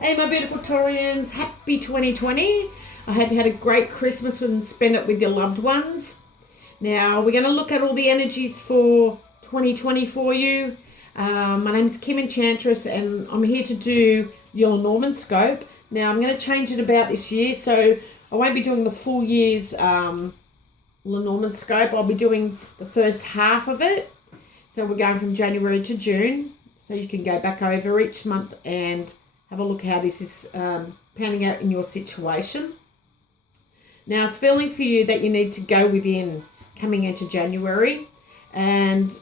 Hey, my beautiful Taurians, happy 2020. I hope you had a great Christmas and spent it with your loved ones. Now, we're going to look at all the energies for 2020 for you. My name is Kim Enchantress, and I'm here to do your Norman scope. Now, I'm going to change it about this year, so I won't be doing the full year's Lenormand scope. I'll be doing the first half of it. So we're going from January to June. So you can go back over each month and have a look how this is panning out in your situation. Now, it's feeling for you that you need to go within coming into January. And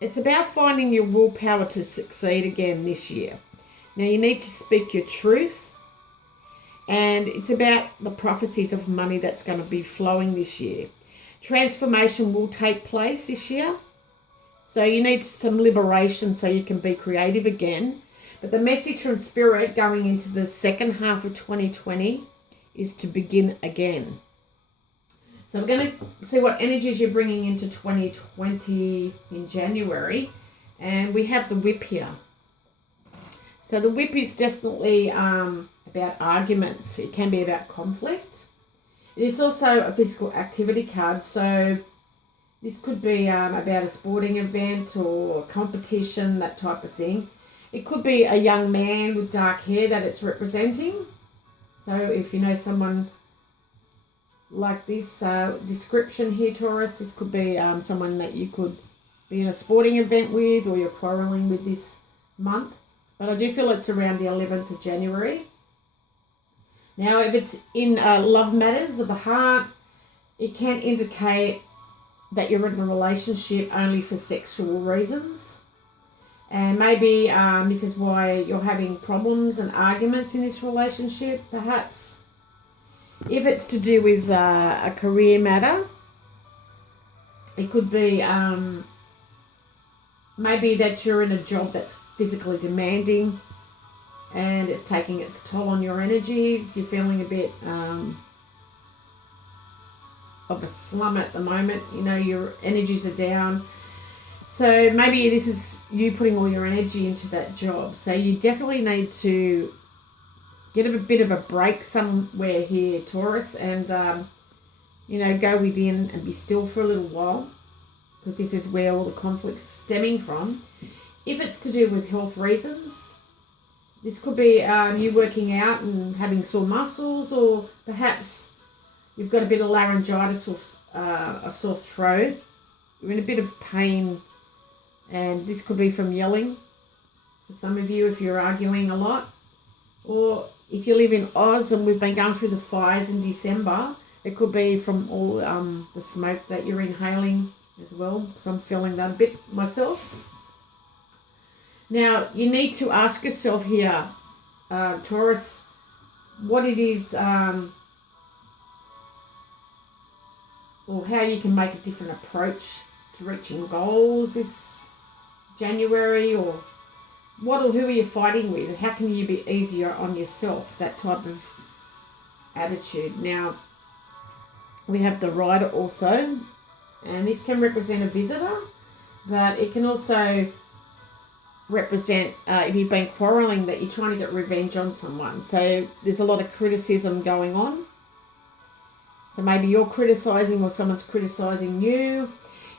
it's about finding your willpower to succeed again this year. Now, you need to speak your truth. And it's about the prophecies of money that's going to be flowing this year. Transformation will take place this year. So you need some liberation so you can be creative again. But the message from Spirit going into the second half of 2020 is to begin again. So we're going to see what energies you're bringing into 2020 in January. And we have the whip here. So the whip is definitely about arguments. It can be about conflict. It is also a physical activity card. So this could be about a sporting event or a competition, that type of thing. It could be a young man with dark hair that it's representing. So if you know someone like this description here, Taurus, this could be someone that you could be in a sporting event with, or you're quarrelling with this month. But I do feel it's around the 11th of January. Now, if it's in love matters of the heart, it can indicate that you're in a relationship only for sexual reasons. And maybe this is why you're having problems and arguments in this relationship, perhaps. If it's to do with a career matter, it could be maybe that you're in a job that's physically demanding and it's taking its toll on your energies. You're feeling a bit of a slum at the moment. You know, your energies are down. So maybe this is you putting all your energy into that job. So you definitely need to get a bit of a break somewhere here, Taurus, and, go within and be still for a little while, because this is where all the conflict's stemming from. If it's to do with health reasons, this could be you working out and having sore muscles, or perhaps you've got a bit of laryngitis or a sore throat. You're in a bit of pain. And this could be from yelling for some of you if you're arguing a lot. Or if you live in Oz and we've been going through the fires in December, it could be from all the smoke that you're inhaling as well, because I'm feeling that a bit myself. Now, you need to ask yourself here, Taurus, what it is, or how you can make a different approach to reaching goals this January, or who are you fighting with? How can you be easier on yourself? That type of attitude. Now, we have the Rider also, and this can represent a visitor, but it can also represent if you've been quarrelling, that you're trying to get revenge on someone. So there's a lot of criticism going on. So maybe you're criticizing or someone's criticizing you.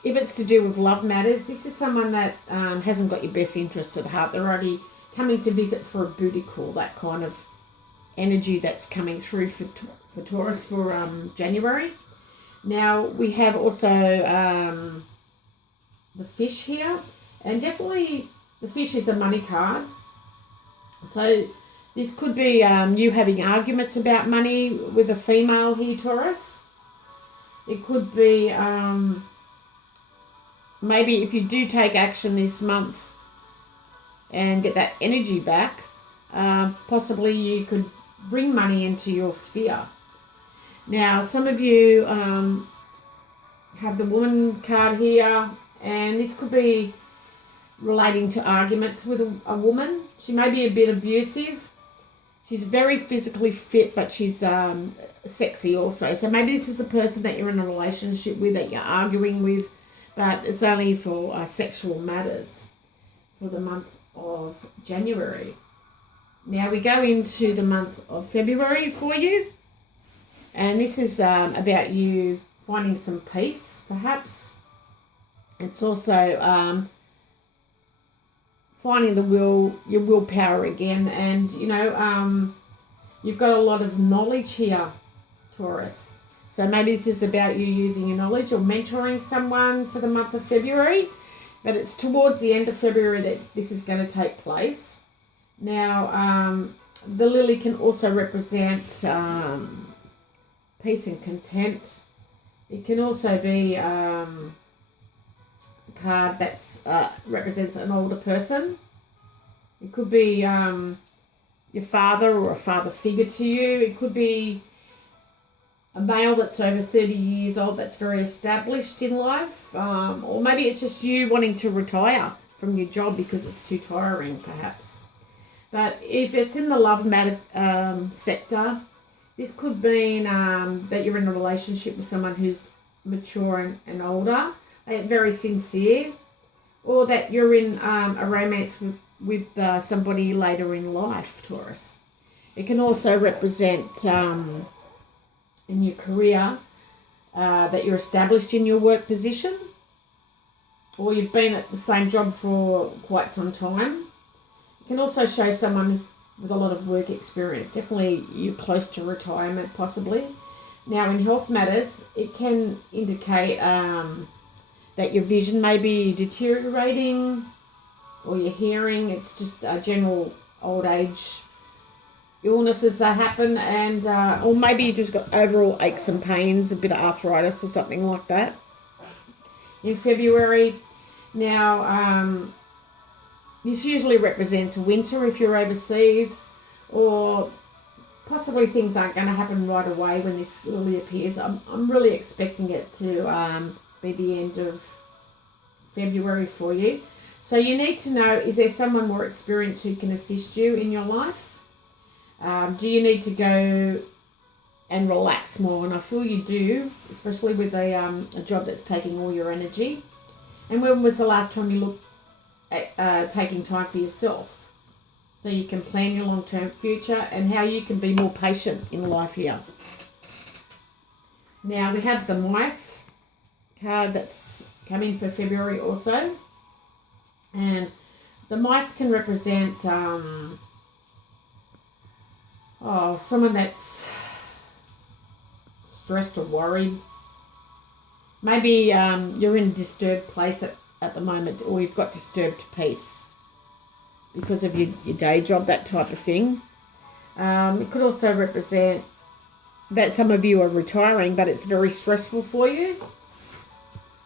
If it's to do with love matters, this is someone that hasn't got your best interests at heart. They're already coming to visit for a booty call, that kind of energy that's coming through for Taurus for January. Now, we have also the fish here. And definitely the fish is a money card. So this could be you having arguments about money with a female here, Taurus. It could be maybe if you do take action this month and get that energy back, possibly you could bring money into your sphere. Now, some of you have the woman card here, and this could be relating to arguments with a woman. She may be a bit abusive. She's very physically fit, but she's sexy also. So maybe this is a person that you're in a relationship with, that you're arguing with, but it's only for sexual matters for the month of January. Now we go into the month of February for you. And this is about you finding some peace, perhaps. It's also finding your willpower again. And, you've got a lot of knowledge here, Taurus. So maybe this is about you using your knowledge or mentoring someone for the month of February. But it's towards the end of February that this is going to take place. Now, the lily can also represent peace and content. It can also be a card that represents an older person. It could be your father or a father figure to you. It could be a male that's over 30 years old that's very established in life. Or maybe it's just you wanting to retire from your job because it's too tiring, perhaps. But if it's in the love matter sector, this could mean that you're in a relationship with someone who's mature and older, very sincere, or that you're in a romance with somebody later in life, Taurus. It can also represent in your career that you're established in your work position, or you've been at the same job for quite some time. It can also show someone with a lot of work experience. Definitely you're close to retirement, possibly. Now, in health matters, it can indicate that your vision may be deteriorating, or your hearing. It's just general old age illnesses that happen, and or maybe you just got overall aches and pains, a bit of arthritis or something like that in February. Now, this usually represents winter if you're overseas, or possibly things aren't going to happen right away when this lily appears. I'm really expecting it to be the end of February for you. So you need to know, is there someone more experienced who can assist you in your life? Do you need to go and relax more? And I feel you do, especially with a job that's taking all your energy. And when was the last time you looked at taking time for yourself, so you can plan your long-term future and how you can be more patient in life here? Now we have the mice card that's coming for February also. And the mice can represent someone that's stressed or worried. Maybe you're in a disturbed place at the moment, or you've got disturbed peace because of your day job, that type of thing. It could also represent that some of you are retiring, but it's very stressful for you.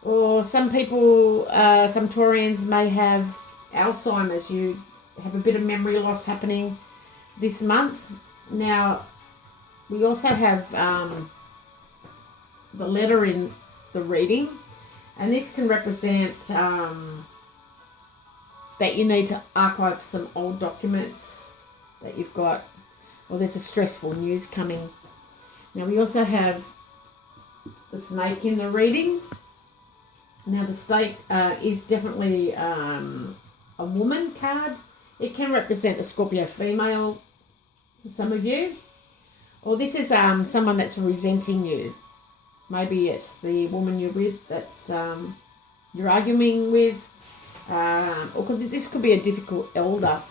Or some people, some Taurians may have Alzheimer's. You have a bit of memory loss happening this month. Now, we also have the letter in the reading, and this can represent that you need to archive some old documents that you've got, or there's a stressful news coming. Now, we also have the snake in the reading. Now, the snake is definitely a woman card. It can represent a Scorpio female for some of you. Or this is someone that's resenting you. Maybe it's the woman you're with that's you're arguing with. This could be a difficult elder,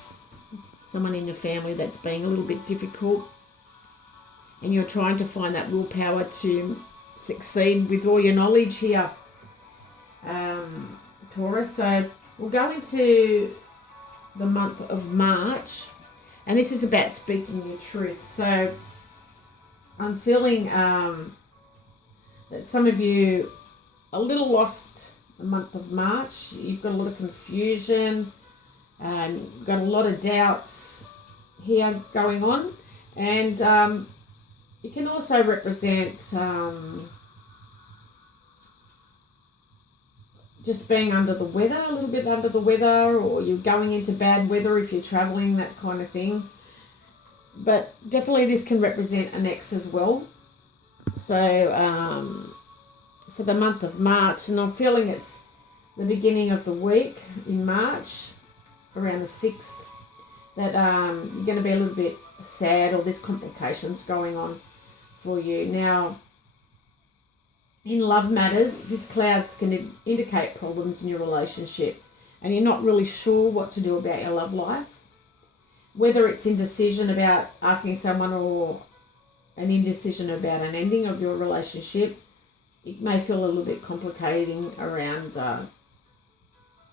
someone in your family that's being a little bit difficult, and you're trying to find that willpower to succeed with all your knowledge here, Taurus. So we'll go into the month of March, and this is about speaking your truth. So I'm feeling that some of you are a little lost the month of March. You've got a lot of confusion, you've got a lot of doubts here going on, and it can also represent just being under the weather, a little bit under the weather, or you're going into bad weather if you're traveling, that kind of thing. But definitely this can represent an ex as well. So for the month of March, and I'm feeling it's the beginning of the week in March, around the 6th, that you're going to be a little bit sad, or there's complications going on for you. Now, in love matters, this cloud's going to indicate problems in your relationship, and you're not really sure what to do about your love life. Whether it's indecision about asking someone, or an indecision about an ending of your relationship, it may feel a little bit complicating around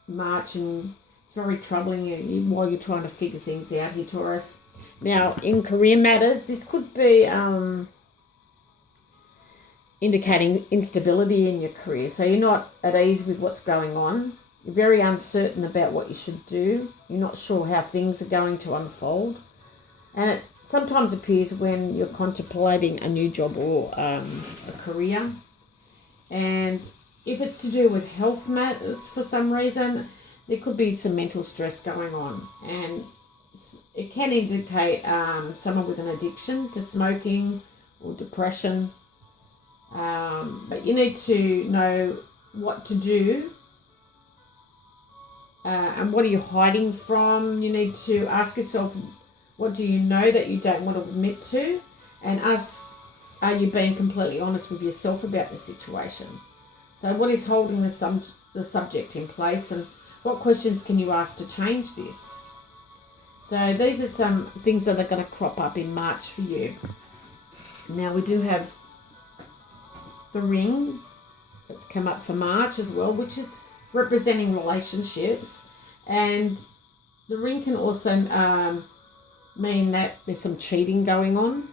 March, and it's very troubling you while you're trying to figure things out here, Taurus. Now, in career matters, this could be indicating instability in your career. So you're not at ease with what's going on. You're very uncertain about what you should do. You're not sure how things are going to unfold. And it sometimes appears when you're contemplating a new job or a career. And if it's to do with health matters for some reason, there could be some mental stress going on. And it can indicate someone with an addiction to smoking or depression. But you need to know what to do and what are you hiding from. You need to ask yourself, what do you know that you don't want to admit to, and ask, are you being completely honest with yourself about the situation? So what is holding the subject in place, and what questions can you ask to change this? So these are some things that are going to crop up in March for you. Now we do have the ring that's come up for March as well, which is representing relationships. And the ring can also mean that there's some cheating going on.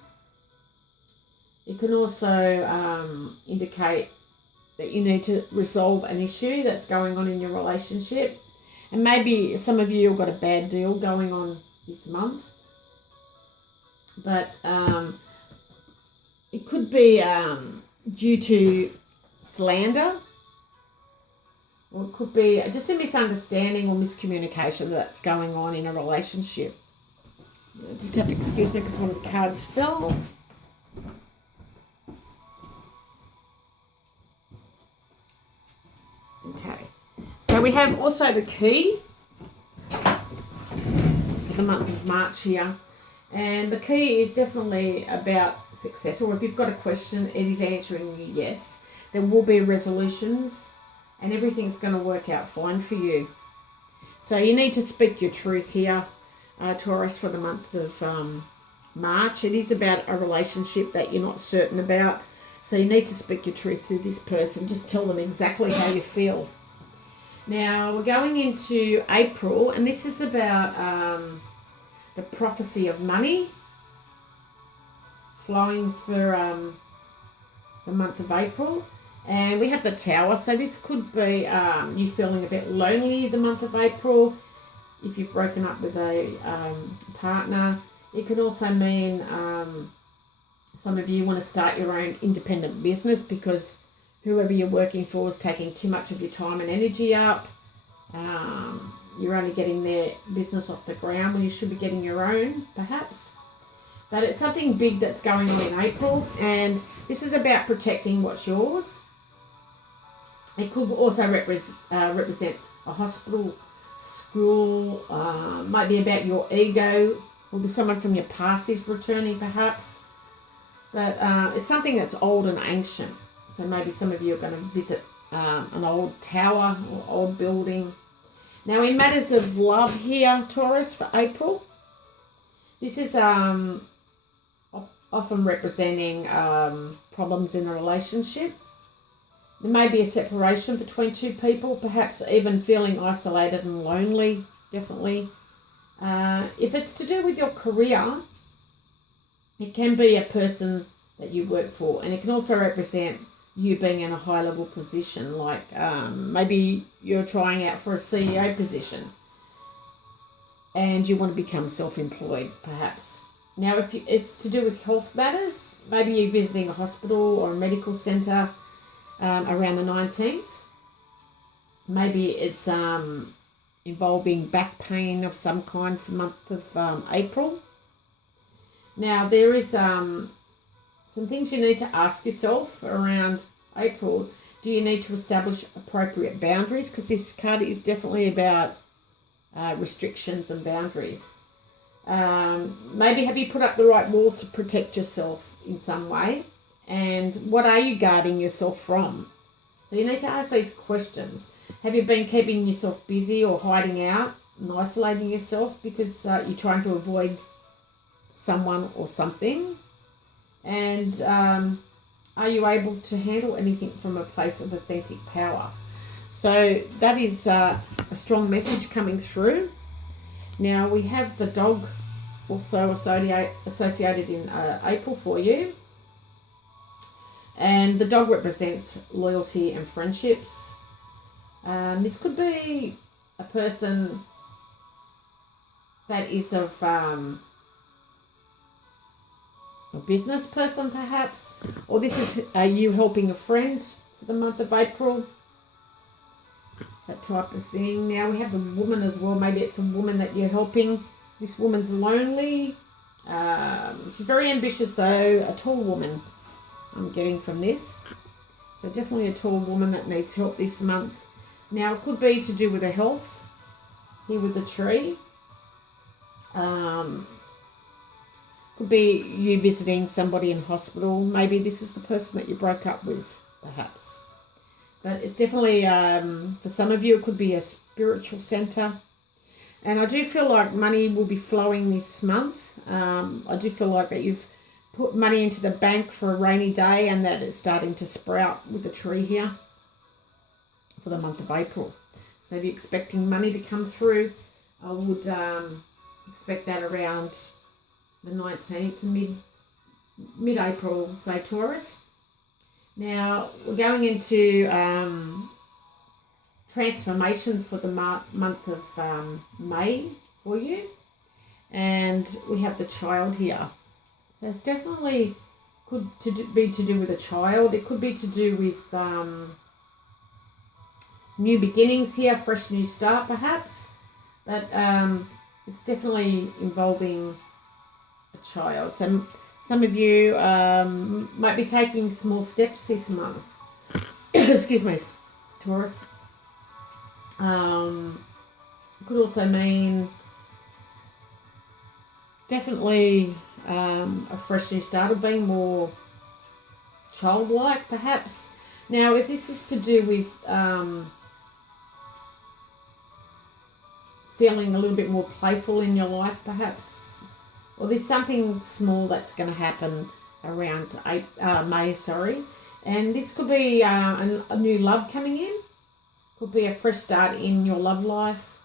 It can also indicate that you need to resolve an issue that's going on in your relationship. And maybe some of you have got a bad deal going on this month. But it could be due to slander, or it could be just a misunderstanding or miscommunication that's going on in a relationship. You just have to excuse me because one of the cards fell. Okay, so we have also the key for the month of March here. And the key is definitely about success, or if you've got a question, it is answering you yes. There will be resolutions and everything's going to work out fine for you. So you need to speak your truth here, Taurus, for the month of March. It is about a relationship that you're not certain about. So you need to speak your truth to this person. Just tell them exactly how you feel. Now we're going into April, and this is about the prophecy of money flowing for the month of April. And we have the Tower, so this could be you feeling a bit lonely the month of April if you've broken up with a partner. It could also mean some of you want to start your own independent business because whoever you're working for is taking too much of your time and energy up. You're only getting their business off the ground when you should be getting your own, perhaps. But it's something big that's going on in April, and this is about protecting what's yours. It could also represent a hospital, school, might be about your ego, or be someone from your past is returning perhaps. But it's something that's old and ancient. So maybe some of you are going to visit an old tower or old building. Now in matters of love here, Taurus, for April, this is often representing problems in a relationship. There may be a separation between two people, perhaps even feeling isolated and lonely, definitely. If it's to do with your career, it can be a person that you work for, and it can also represent you being in a high level position, like maybe you're trying out for a CEO position and you want to become self-employed, perhaps. Now, if it's to do with health matters, maybe you're visiting a hospital or a medical centre around the 19th. Maybe it's involving back pain of some kind for the month of April. Now, there is some things you need to ask yourself around April. Do you need to establish appropriate boundaries? Because this card is definitely about restrictions and boundaries. Maybe have you put up the right walls to protect yourself in some way? And what are you guarding yourself from? So you need to ask these questions. Have you been keeping yourself busy or hiding out and isolating yourself because you're trying to avoid someone or something? And are you able to handle anything from a place of authentic power? So that is a strong message coming through. Now we have the dog also associated in April for you. And the dog represents loyalty and friendships. This could be a person that is of a business person perhaps, or this is you helping a friend for the month of April, that type of thing. Now we have the woman as well. Maybe it's a woman that you're helping. This woman's lonely. She's very ambitious though, a tall woman I'm getting from this. So definitely a tall woman that needs help this month. Now it could be to do with her health, here with the tree. Could be you visiting somebody in hospital. Maybe this is the person that you broke up with, perhaps. But it's definitely, for some of you, it could be a spiritual centre. And I do feel like money will be flowing this month. I do feel like that you've put money into the bank for a rainy day and that it's starting to sprout with the tree here for the month of April. So if you're expecting money to come through, I would expect that around the 19th, mid-April, say Taurus. Now, we're going into transformation for the month of May for you. And we have the child here. So it's definitely could be to do with a child. It could be to do with new beginnings here, fresh new start perhaps. But it's definitely involving a child. So some of you might be taking small steps this month. Excuse me, Taurus. Could also mean definitely a fresh new start, or being more childlike perhaps. Now if this is to do with feeling a little bit more playful in your life perhaps, or there's something small that's going to happen around May, and this could be a new love coming in, could be a fresh start in your love life.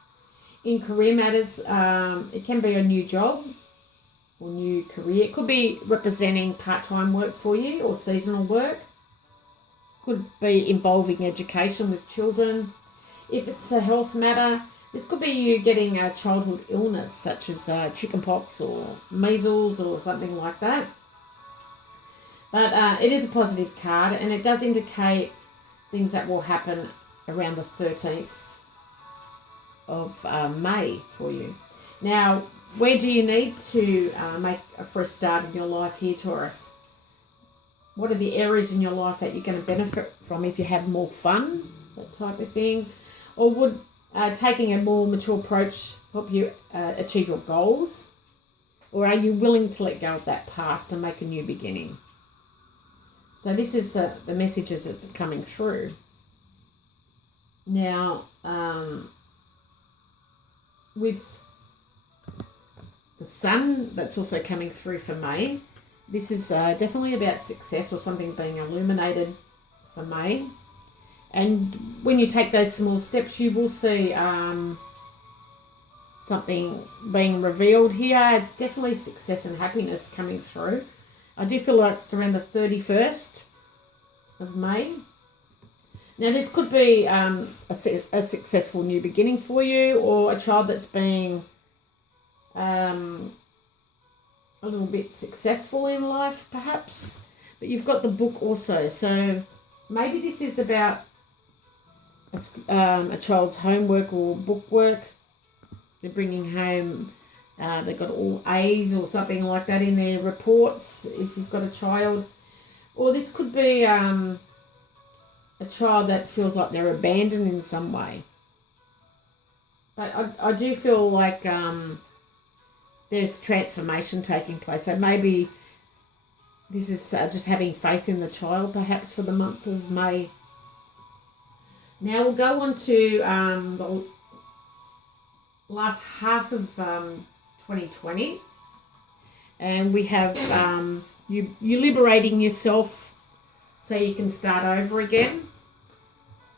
In career matters, it can be a new job or new career. It could be representing part-time work for you or seasonal work. Could be involving education with children. If it's a health matter, this could be you getting a childhood illness such as chickenpox or measles or something like that. But it is a positive card, and it does indicate things that will happen around the 13th of May for you. Now, where do you need to make a fresh start in your life here, Taurus? What are the areas in your life that you're going to benefit from if you have more fun, that type of thing? Or would taking a more mature approach help you achieve your goals? Or are you willing to let go of that past and make a new beginning? So this is the messages that's coming through. Now, with the sun that's also coming through for May, this is definitely about success or something being illuminated for May. And when you take those small steps, you will see something being revealed here. It's definitely success and happiness coming through. I do feel like it's around the 31st of May. Now, this could be a successful new beginning for you, or a child that's being a little bit successful in life, perhaps. But you've got the book also. So maybe this is about a child's homework or book work. They're bringing home, they've got all A's or something like that in their reports if you've got a child. Or this could be a child that feels like they're abandoned in some way. But I do feel like there's transformation taking place. So maybe this is just having faith in the child, perhaps for the month of May. Now we'll go on to the last half of 2020, and we have you liberating yourself so you can start over again.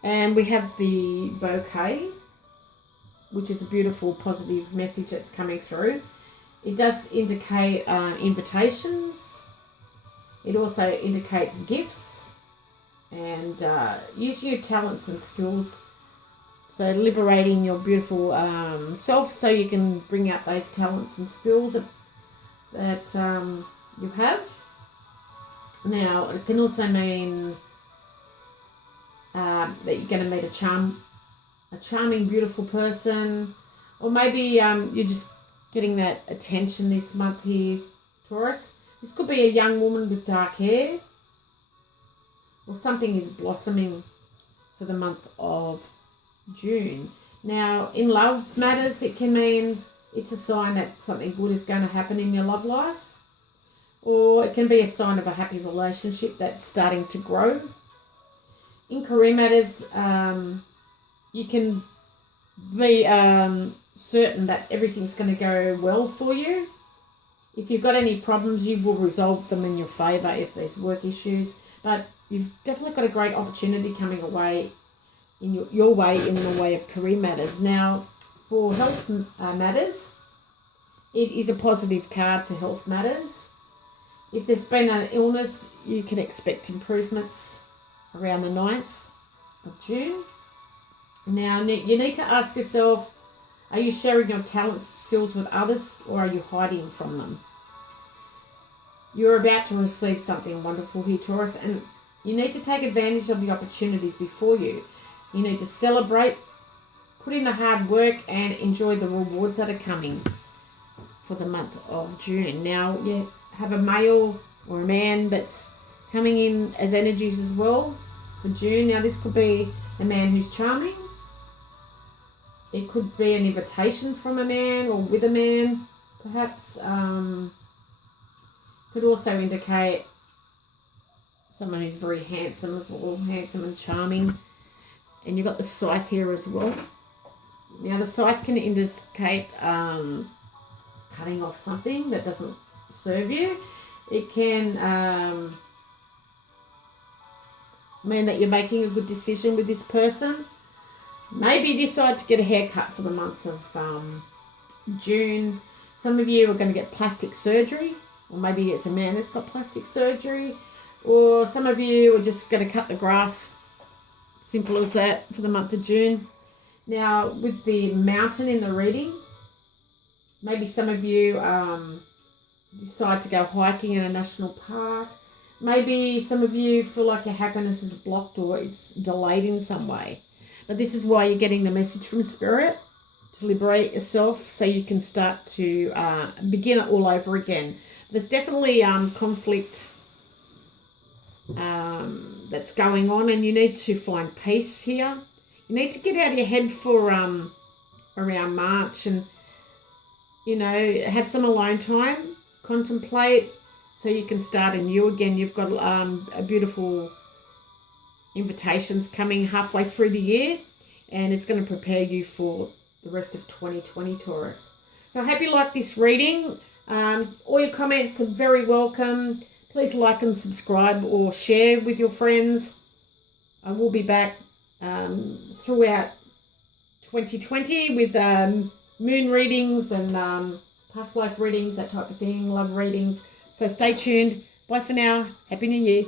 And we have the bouquet, which is a beautiful positive message that's coming through. It does indicate invitations. It also indicates gifts and using your talents and skills. So liberating your beautiful self so you can bring out those talents and skills that you have. Now, it can also mean that you're going to meet a charming, beautiful person, or maybe you're just getting that attention this month here, Taurus. This could be a young woman with dark hair, or something is blossoming for the month of June. Now, in love matters, it can mean it's a sign that something good is going to happen in your love life, or it can be a sign of a happy relationship that's starting to grow. In career matters, you can be certain that everything's going to go well for you. If you've got any problems, you will resolve them in your favour if there's work issues. But you've definitely got a great opportunity coming away in your way in the way of career matters. Now, for health matters, it is a positive card for health matters. If there's been an illness, you can expect improvements around the 9th of June. Now, you need to ask yourself, are you sharing your talents and skills with others, or are you hiding from them? You're about to receive something wonderful here, Taurus, and you need to take advantage of the opportunities before you. You need to celebrate, put in the hard work, and enjoy the rewards that are coming for the month of June. Now, you have a male or a man that's coming in as energies as well for June. Now, this could be a man who's charming. It could be an invitation from a man or with a man, perhaps. Could also indicate someone who's very handsome as well, handsome and charming. And you've got the scythe here as well. Now, the scythe can indicate cutting off something that doesn't serve you. It can mean that you're making a good decision with this person. Maybe you decide to get a haircut for the month of June. Some of you are going to get plastic surgery, or maybe it's a man that's got plastic surgery, or some of you are just going to cut the grass. Simple as that for the month of June. Now, with the mountain in the reading, maybe some of you decide to go hiking in a national park. Maybe some of you feel like your happiness is blocked or it's delayed in some way. But this is why you're getting the message from Spirit, to liberate yourself so you can start to begin it all over again. There's definitely conflict that's going on, and you need to find peace here. You need to get out of your head for around March and, have some alone time, contemplate, so you can start anew again. You've got a beautiful invitations coming halfway through the year, and it's going to prepare you for the rest of 2020, Taurus. So I hope you like this reading. All your comments are very welcome. Please like and subscribe or share with your friends. I will be back throughout 2020 with moon readings and past life readings, that type of thing, love readings. So stay tuned. Bye for now. Happy New Year.